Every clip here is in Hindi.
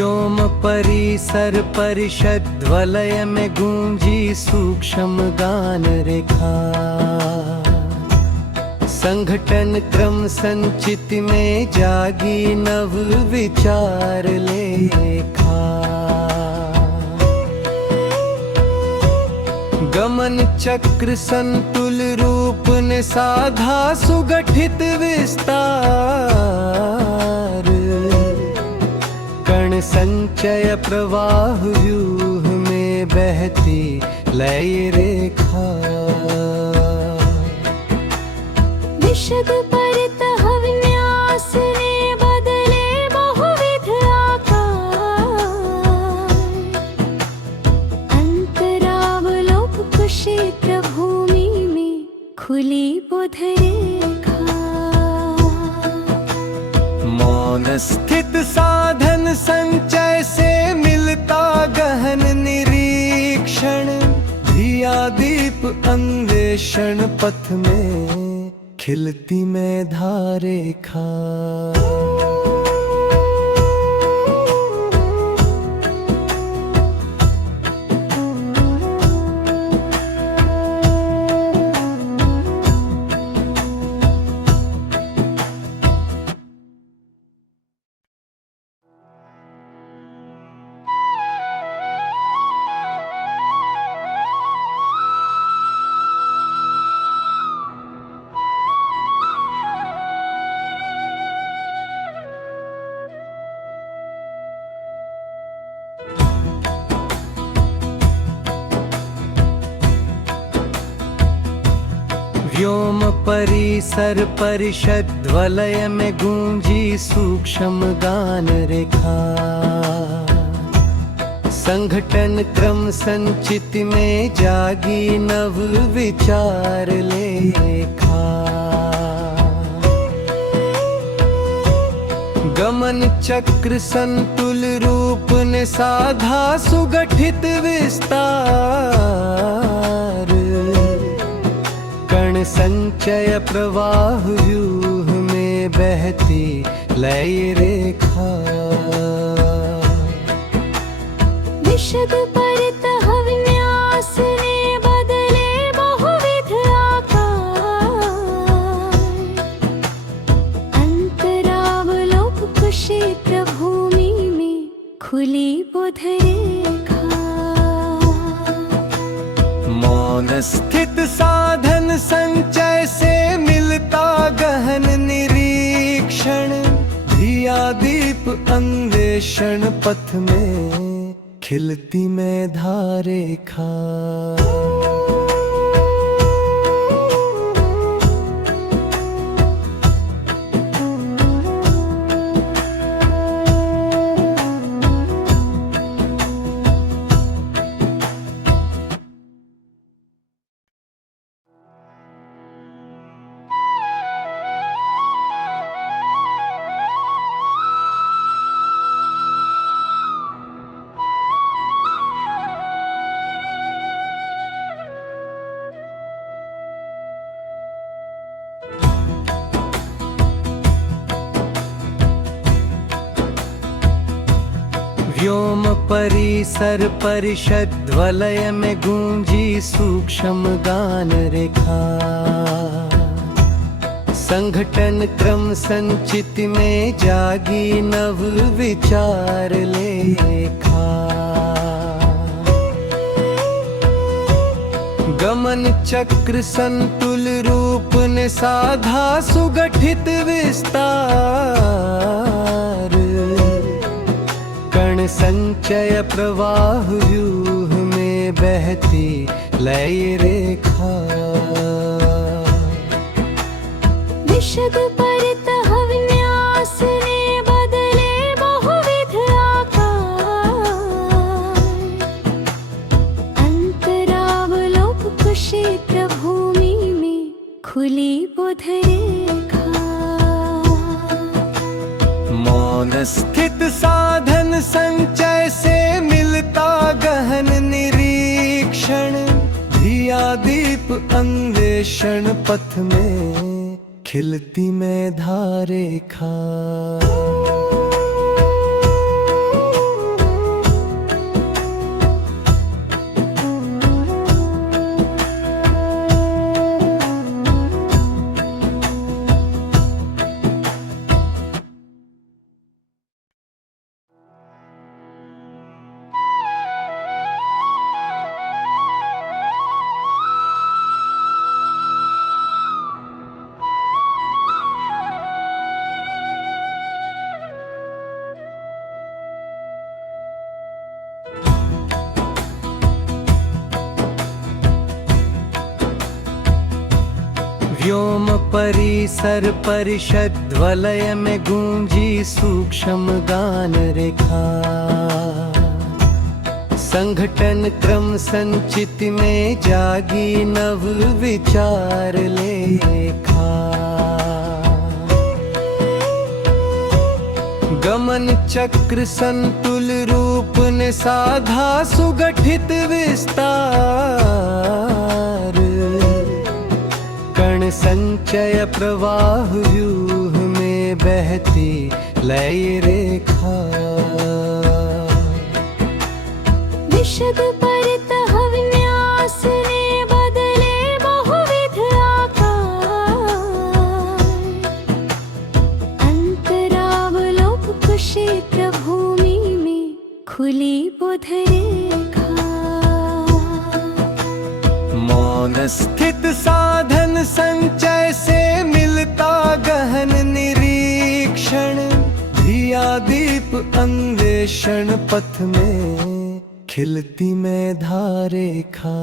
व्योम परिसर परिषद्वलय में गूंजी सूक्ष्म गान रेखा। संगठन क्रम संचित में जागी नव विचार लेखा। गमन चक्र संतुल रूप ने साधा सुगठित विस्तार। कण संचय प्रवाह व्यूह में बहती लय रेखा। विशद परितः विन्यास ने बदले बहुविध आकार। अंतरावलोक कुक्षेत्र भूमि में खुली बुध रेखा। मौन स्थित साधन संचय से मिलता गहन निरीक्षण। धिया दीप अन्वेषण पथ में खिलती में धारेखा। व्योम परिसर परिषद्वलय में गूंजी सूक्ष्म गान रेखा। संगठन क्रम संचित में जागी नव विचार लेखा। गमन चक्र संतुल रूप ने साधा सुगठित विस्तार। कण संचय प्रवाह व्यूह में बहती लय रेखा। विशद परितः विन्यास ने बदले बहुविध आकार। अंतरावलोक कुक्षेत्र भूमि में खुली बुध रेखा। मौन स्थित साधन संचय से मिलता गहन निरीक्षण। धिया दीप अन्वेषण पथ में खिलती में धारेखा। व्योम परिसर परिषद्वलय में गूंजी सूक्ष्म गान रेखा। संगठन क्रम संचित में जागी नव विचार लेखा। गमन चक्र संतुल रूप ने साधा सुगठित विस्तार। कण संचय प्रवाह व्यूह में बहती लय रेखा। विशद परितः विन्यास ने बदले बहुविध आकार। अंतरावलोक कुक्षेत्र भूमि में खुली बुध रेखा। मौन स्थित साधन संचय से मिलता गहन निरीक्षण। धिया दीप अन्वेषण पथ में खिलती में धारेखा। व्योम परिसर परिषद वलय में गूंजी सूक्ष्म गान रेखा। संगठन क्रम संचित में जागी नव विचार लेखा। गमन चक्र संतुल रूप ने साधा सुगठित विस्तार। कण संचय प्रवाह व्यूह में बहती लय रेखा। विशद परितः विन्यास ने बदले बहुविध आकार। अंतरावलोक कुक्षेत्र भूमि में खुली बुध रेखा। मौन स्थित साधन संचय से मिलता गहन निरीक्षण। धिया दीप अन्वेषण पथ में खिलती मेधा रेखा।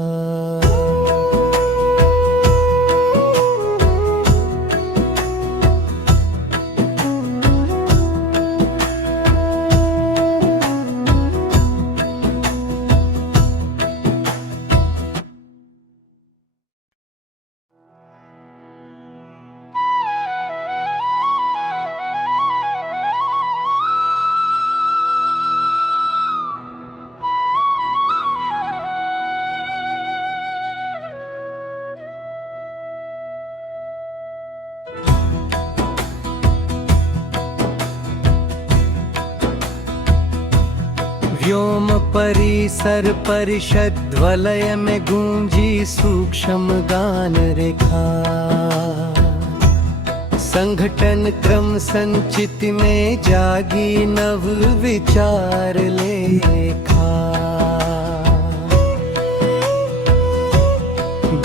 व्योम परिसर परिषद वलय में गूंजी सूक्ष्म गान रेखा। संगठन क्रम संचित में जागी नव विचार लेखा।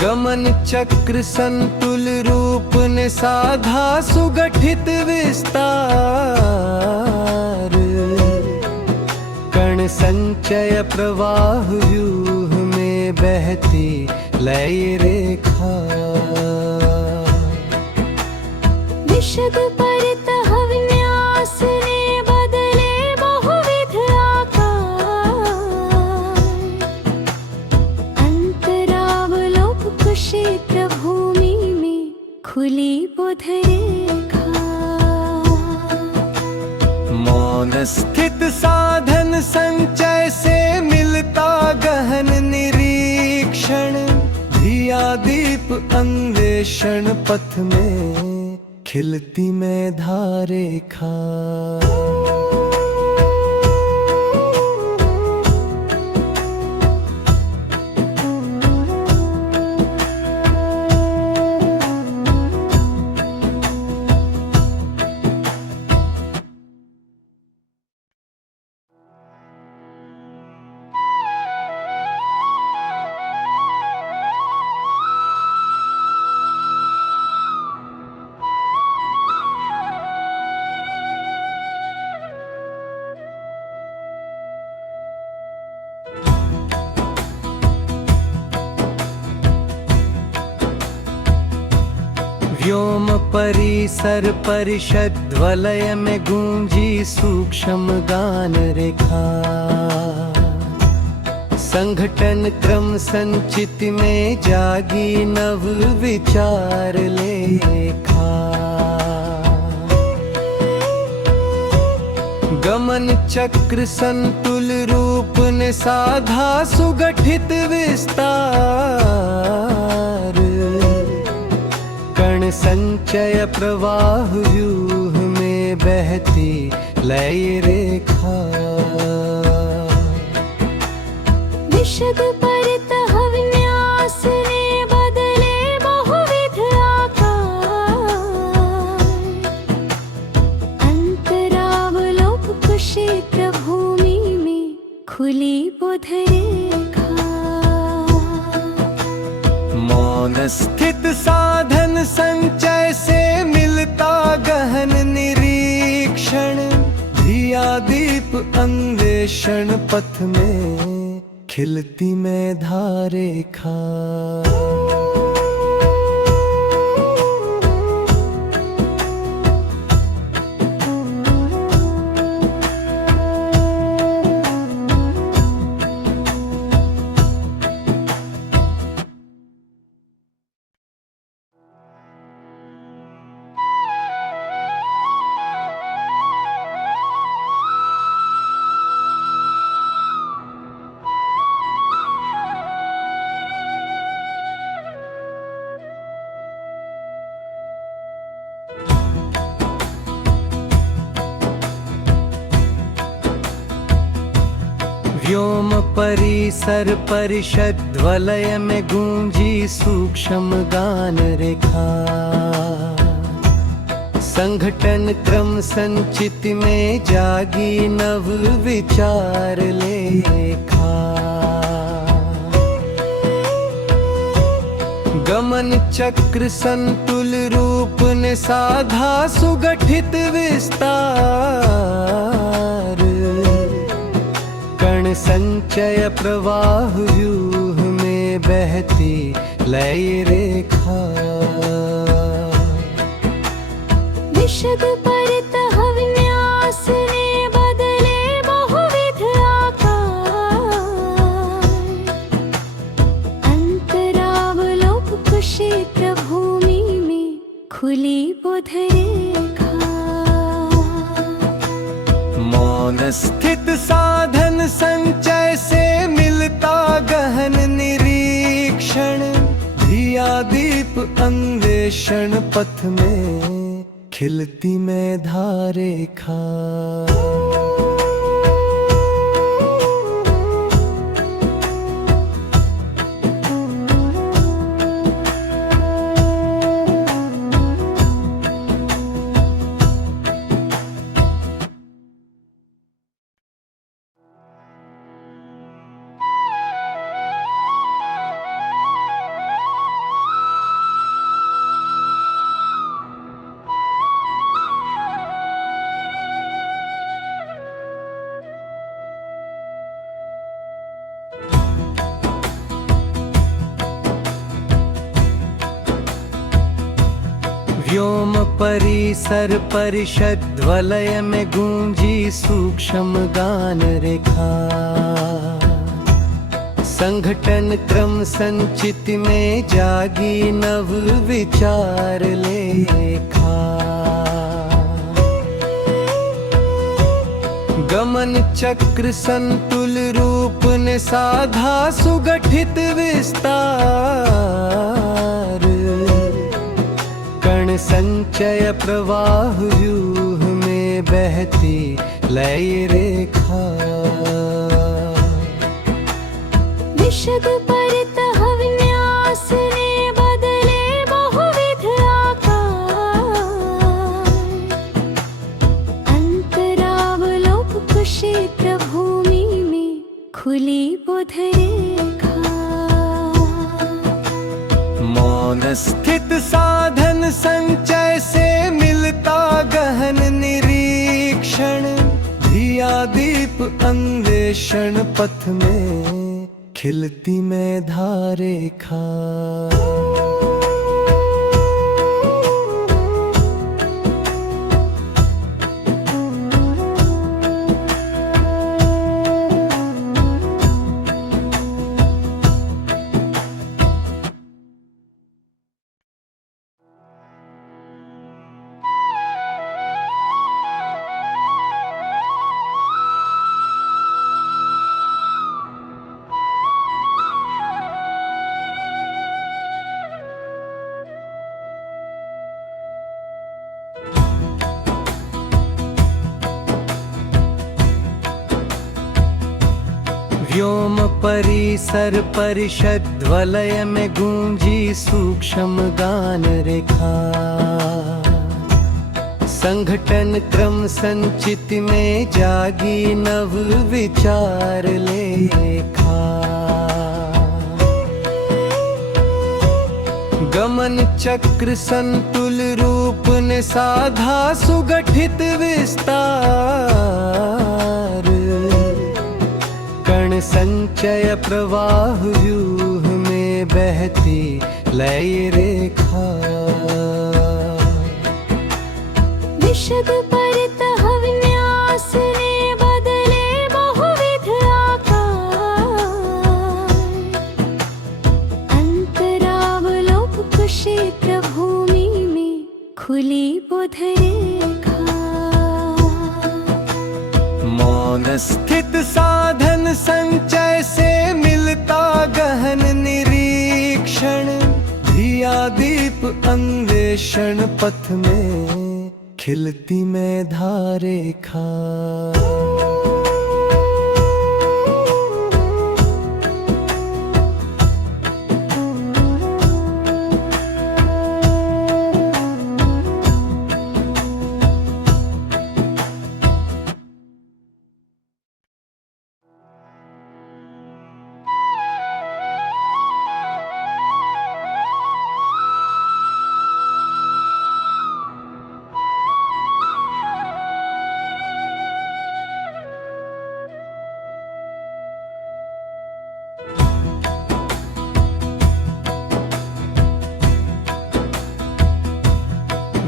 गमन चक्र संतुल रूप ने साधा सुगठित विस्तार। कण संचय प्रवाह व्यूह में बहती लय रेखा। विशद परितः विन्यास ने बदले बहुविध आकार। अंतरावलोक कुक्षेत्र भूमि में खुली बुध रेखा। मौन स्थित साधन संचय से मिलता गहन निरीक्षण। धिया दीप अन्वेषण पथ में खिलती मेधा रेखा। व्योम परिसर परिषद वलय में गूंजी सूक्ष्म गान रेखा। संगठन क्रम संचित में जागी नव विचार लेखा। गमन चक्र संतुल रूप ने साधा सुगठित विस्तार। कण संचय प्रवाह व्यूह में बहती लय रेखा। विशद परितः विन्यास ने बदले बहुविध आकार। अंतरावलोक कुक्षेत्र भूमि में खुली बुध रेखा। मौन स्थित साधन संचय से मिलता गहन निरीक्षण। धिया दीप अन्वेषण पथ में खिलती मेधा रेखा। व्योम परिसर परिषद वलय में गूंजी सूक्ष्म गान रेखा। संगठन क्रम संचित में जागी नव विचार लेखा। गमन चक्र संतुल रूप ने साधा सुगठित विस्तार। कण संचय प्रवाह व्यूह में बहती लय रेखा। विशद परतः विन्यास ने बदले बहुविध आकार। अंतरावलोक कुक्षेत्र भूमि में खुली बुध रेखा। मौन स्थित साधन संचय से मिलता गहन निरीक्षण। धिया दीप अन्वेषण पथ में खिलती में धारेखा। व्योम परिसर परिषद वलय में गूंजी सूक्ष्म गान रेखा। संगठन क्रम संचित में जागी नव विचार लेखा। गमन चक्र संतुल रूप ने साधा सुगठित विस्तार। कण संचय प्रवाह व्यूह में बहती लय रेखा। विशद परतः विन्यास ने बदले बहुविध आकार। अंतरावलोक कुक्षेत्र भूमि में खुली बुध रेखा। मौन स्थित साधन संचय से मिलता गहन निरीक्षण। धिया दीप अन्वेषण पथ में खिलती में धारेखा। व्योम परिसर परिषद वलय में गूंजी सूक्ष्म गान रेखा। संगठन क्रम संचित में जागी नव विचार लेखा। गमन चक्र संतुल रूप ने साधा सुगठित विस्तार। कण संचय प्रवाह व्यूह में बहती लय रेखा। विशद परतः विन्यास ने बदले बहुविध आकार। अंतरावलोक कुक्षेत्र भूमि में खुली बुध रेखा। मौन स्थित साधन संचय से मिलता गहन निरीक्षण। धिया दीप अन्वेषण पथ में खिलती में धारेखा।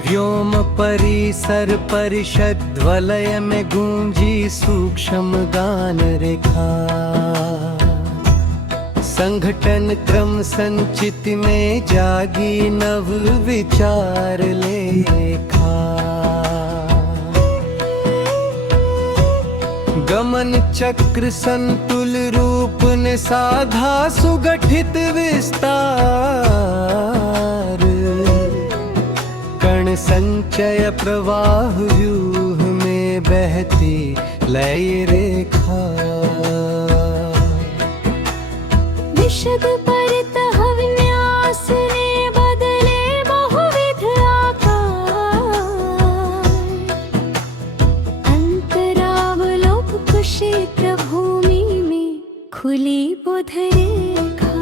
व्योम परिसर परिषद वलय में गूंजी सूक्ष्म गान रेखा। संगठन क्रम संचित में जागी नव विचार लेखा। गमन चक्र संतुल रूप ने साधा सुगठित विस्तार। कण संचय प्रवाह व्यूह में बहती लय रेखा। विशद परितः विन्यास ने बदले बहुविध आकार। अंतरावलोक कुक्षेत्र भूमि में खुली बुध रेखा।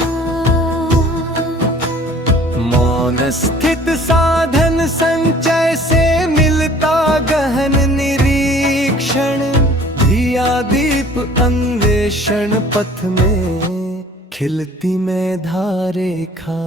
मौन स्थित साधन संचय से मिलता गहन निरीक्षण। धिया दीप अन्वेषण पथ में खिलती में धारेखा।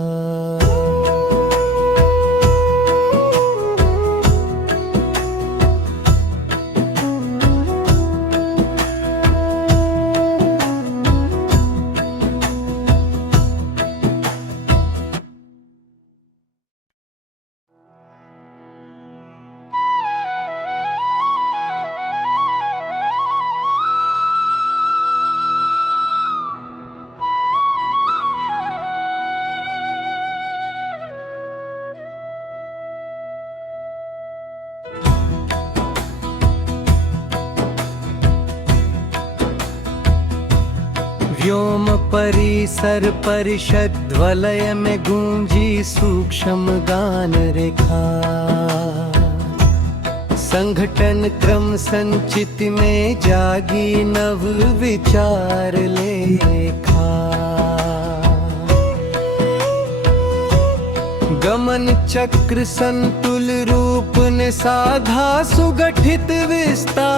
व्योम परिसर परिषद वलय में गूंजी सूक्ष्म गान रेखा। संगठन क्रम संचित में जागी नव विचार लेखा। गमन चक्र संतुल रूप ने साधा सुगठित विस्तार।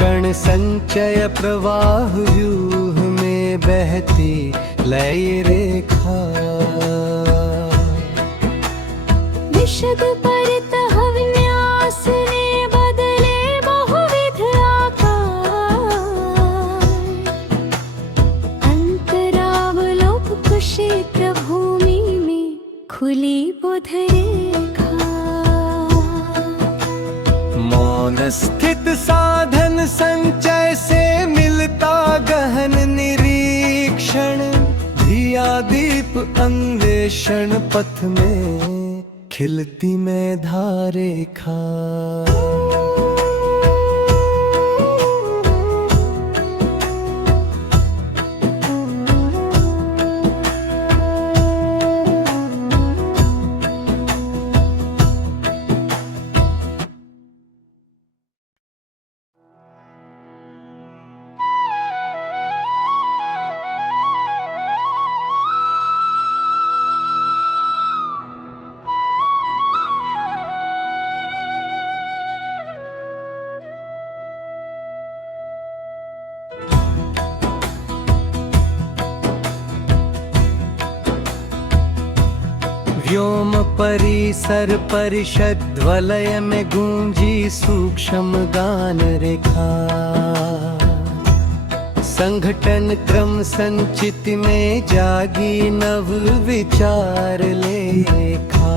कण संचय प्रवाह व्यूह में बहती लय रेखा। विशद परितः विन्यास ने बदले बहुविध आकार। अंतरावलोक कुक्षेत्र भूमि में खुली बुध रेखा। मौन स्थित साधन संचय से मिलता गहन निरीक्षण। धिया दीप अन्वेषण पथ में खिलती में धारेखा। व्योम परिसर परिषद वलय में गूंजी सूक्ष्म गान रेखा। संगठन क्रम संचित में जागी नव विचार लेखा।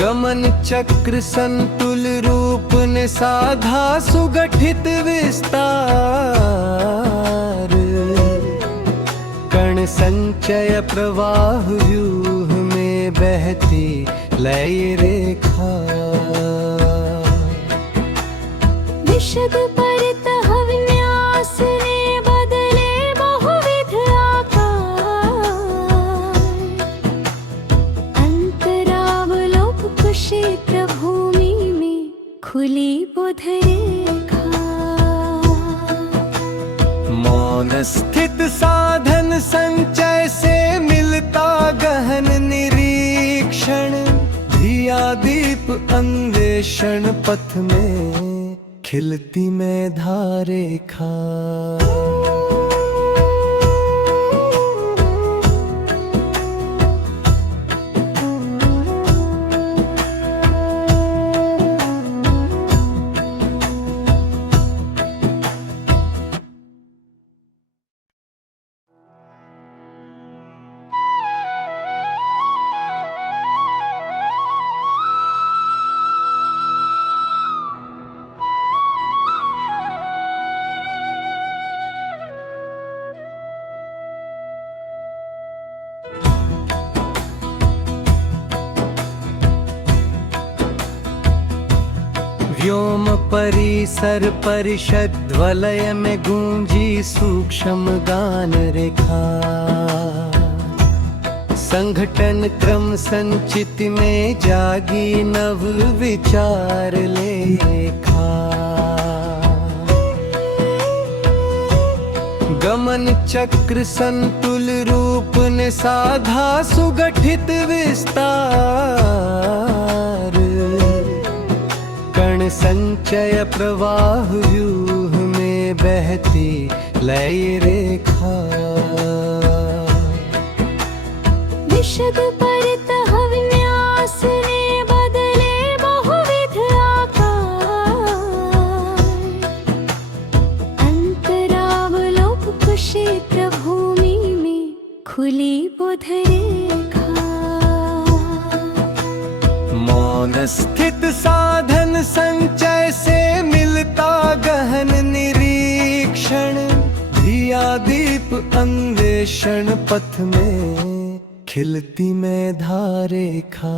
गमन चक्र संतुल रूप ने साधा सुगठित विस्तार। कण संचय प्रवाह व्यूह में बहती लय रेखा। विशद परितः विन्यास ने बदले बहुविध आकार। अंतरावलोक कुक्षेत्र भूमि में खुली बुध रेखा। मौन स्थित साधन संचय से मिलता गहन निरीक्षण। धिया दीप अन्वेषण पथ में खिलती में धारेखा। परिसर परिषद वलय में गूंजी सूक्ष्म गान रेखा। संगठन क्रम संचित में जागी नव विचार लेखा। गमन चक्र संतुल रूप ने साधा सुगठित विस्तार। कण संचय प्रवाह व्यूह में बहती लय रेखा। विशद परतः विन्यास ने बदले बहुविध आकार। अंतरावलोक क्षेत्र भूमि में खुली बुध रेखा। मौन स्थित साधन संचय से मिलता गहन निरीक्षण। धिया दीप अन्वेषण पथ में खिलती में धारेखा।